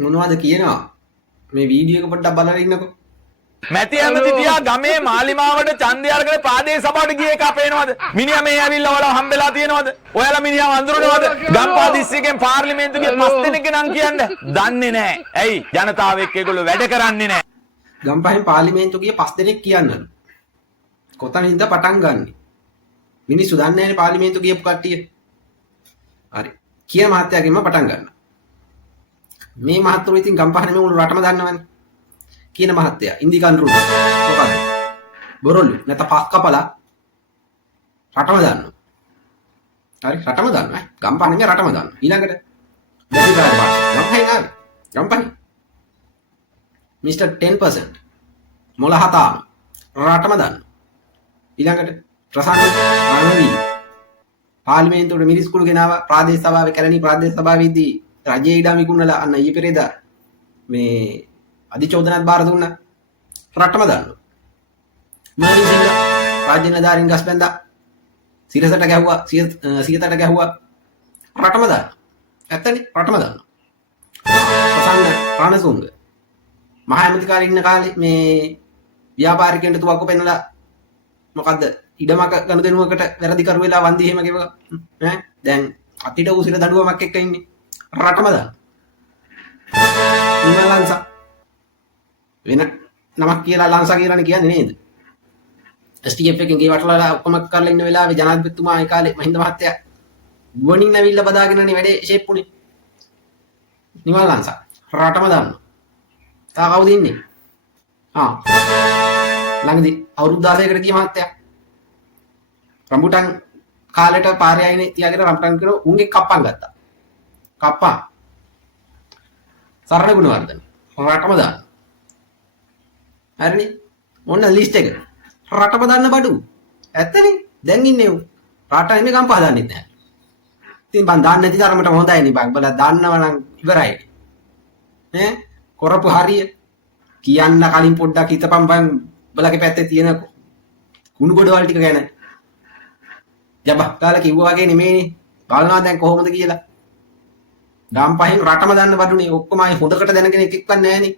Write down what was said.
මොනවද කියනවා මේ වීඩියෝ එක පොඩ්ඩක් බලලා ඉන්නකෝ. මැති ඇමතිතියා ගමේ මාලිමාවට ඡන්දය අරගෙන ප්‍රාදේශ සභාවට ගිය එක පේනවද? මිනිහා මේ ඇවිල්ලා ඔයාලා හම්බෙලා තියෙනවද? ඔයාලා මිනිහා වඳුරනවද? ගම්පා දිස්ත්‍රික්කෙන් පාර්ලිමේන්තුවේ 5 දෙනෙක්ගේ නම් කියන්නේ දන්නේ නැහැ. ඇයි? ජනතාව එක්ක ඒගොල්ලෝ වැඩ කරන්නේ නැහැ. ගම්පහෙන් පාර්ලිමේන්තුව ගිය 5 දෙනෙක් කියන්නලු. කොතනින්ද පටන් ගන්නෙ? මිනිස්සු දන්නේ නැහැනේ පාර්ලිමේන්තුව ගියපු කට්ටිය. හරි. කියන මහත්තයාගෙන්ම පටන් ගන්න. මේ මහත්තුරු ඉතින් ගම්පහනේ මේ මුළු රටම දන්නවනේ. කියන මහත්තයා ඉන්දිකන් රුඩ මොකද්ද? බොරොල්ලු නැත්නම් පස් කපලා රටම දන්නවා. හරි රටම දන්නවා. ගම්පහනේ මේ රටම දන්නවා. ඊළඟට දැඩිකාර භාෂා. ගම්පහේ ආවේ. ගම්පහේ. මිස්ටර් 10% මොළ හතාම රටම දන්නවා. ඊළඟට ප්‍රසන්න රණවීර පාර්ලිමේන්තුවේ මිනිස් කුළු ගෙනාවා ප්‍රාදේශ සභාවේ කැලණි ප්‍රාදේශ සභාවේදී රජයේ ඉඩම් විකුණලා අන්න ඊයේ පෙරේදා මේ අධිචෝදනත් බාර දුන්නා. රටම දන්නවා. මහින්ද සිංහ රාජ්‍ය නිලධාරීන් ගස් බැඳා සිරසට ගැහුවා සියතට ගැහුවා රටම දන්නවා. ඇත්තනේ රටම දන්නවා. ප්‍රසන්න රණසුංග මහා ඇමතිකාරී ඉන්න කාලේ මේ ව්‍යාපාරිකයන්ට තුවක්කු පෙන්නලා මොකද්ද ඉඩමක ගනුදෙනුවකට වැරදි කරු වෙලා වන්දි එහෙම ගෙවුවා ඈ දැන් අතිට උසිර දඩුවමක් එක්ක ඉන්නේ රටම දන්නවා. නිමලංසා වෙන නමක් කියලා ලංසා කියලානේ කියන්නේ නේද? STF එකෙන් ගේ වටලා ඔක්කොම කරලා ඉන්න වෙලාවේ ජනාධිපතිතුමා ඒ කාලේ මහින්ද මහත්තයා ගුවනින් ඇවිල්ලා බදාගෙනනේ වැඩේ ෂේප් උනේ. නිමල් ලංසා රටම දන්නවා. තා කවුද ඉන්නේ? ළඟදී අවුරුදු 16කට ගිය මහත්තයා රම්බුටන් කාලේට පාරේ ආයිනේ තියාගෙන රම්බුටන් කරන උන්ගේ කප්පන් ගත්තා. කප්පා සරණ ගුණවර්ධන රටම දාන්න. හරිනේ මොන ලිස්ට් එක රටම දාන්න බඩු. ඇත්තනේ දැන් ඉන්නේ උ රට නෙමෙයි ගම්පහ දාන්නෙත් නැහැ. ඉතින් බං දාන්න නැති තරමට හොඳයි නේ බං. බලලා දාන්නව නම් ඉවරයි. ඈ කරපු හරිය කියන්න කලින් පොඩ්ඩක් හිතපන් බං බලගේ පැත්තේ තියෙන කුණු ගොඩවල් ටික ගැන. ජබ කාලා කිව්වා වගේ නෙමෙයිනේ. බලනවා දැන් කොහොමද කියලා. ගම්පහෙන් රටම දන්න බඩුනේ ඔක්කොම ආයේ හොඳකට දැනගෙන එකෙක්වත් නැහනේ.